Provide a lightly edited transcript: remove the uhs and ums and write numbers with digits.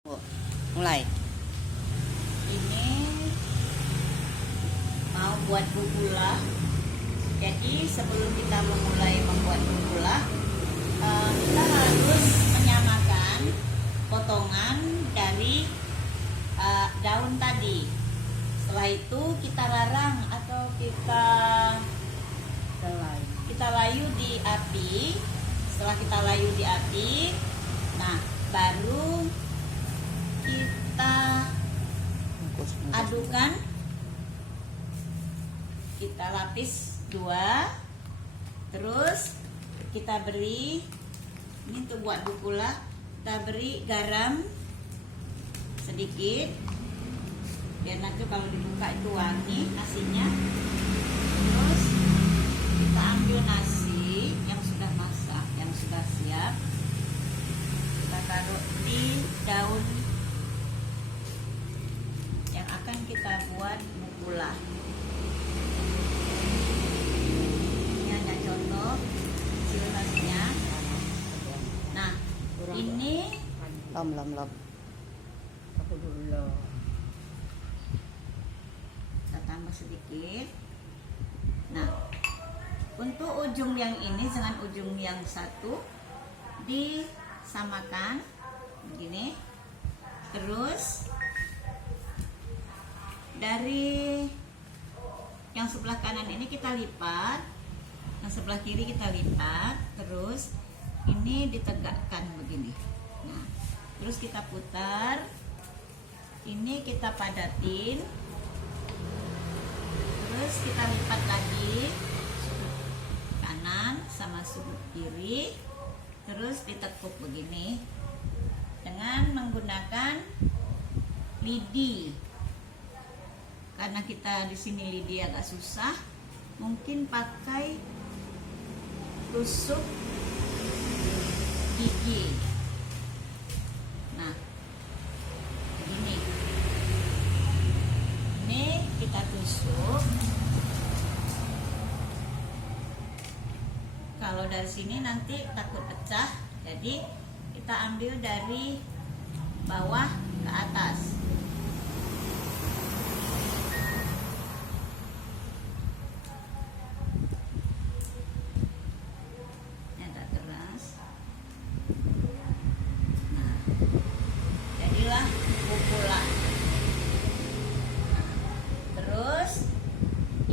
Mulai. Ini mau buat bubula. Jadi sebelum kita memulai membuat bubula, kita harus menyamakan potongan dari daun tadi. Setelah itu kita larang atau kita layu di api. Setelah kita layu di api, nah baru kita adukan, kita lapis dua, terus kita beri, ini untuk buat bubula, kita beri garam sedikit biar nanti kalau dibuka itu wangi asinnya. Terus kita ambil nasi yang sudah masak, yang sudah siap, kita taruh di daun yang akan kita buat bubula. Ini hanya contoh hasil nasinya. Nah, ini Lom. Aku dulu. kita tambah sedikit. Nah, untuk ujung yang ini dengan ujung yang satu disamakan begini. Terus dari yang sebelah kanan ini kita lipat, yang sebelah kiri kita lipat, terus ini ditegakkan begini. Nah, terus kita putar, ini kita padatin, terus kita lipat lagi sudut kanan sama sudut kiri, terus ditekuk begini dengan menggunakan lidi. Karena kita di sini lidi agak susah, mungkin pakai tusuk gigi. Nah, begini. Ini kita tusuk. Kalau dari sini nanti takut pecah, jadi kita ambil dari bawah ke atas.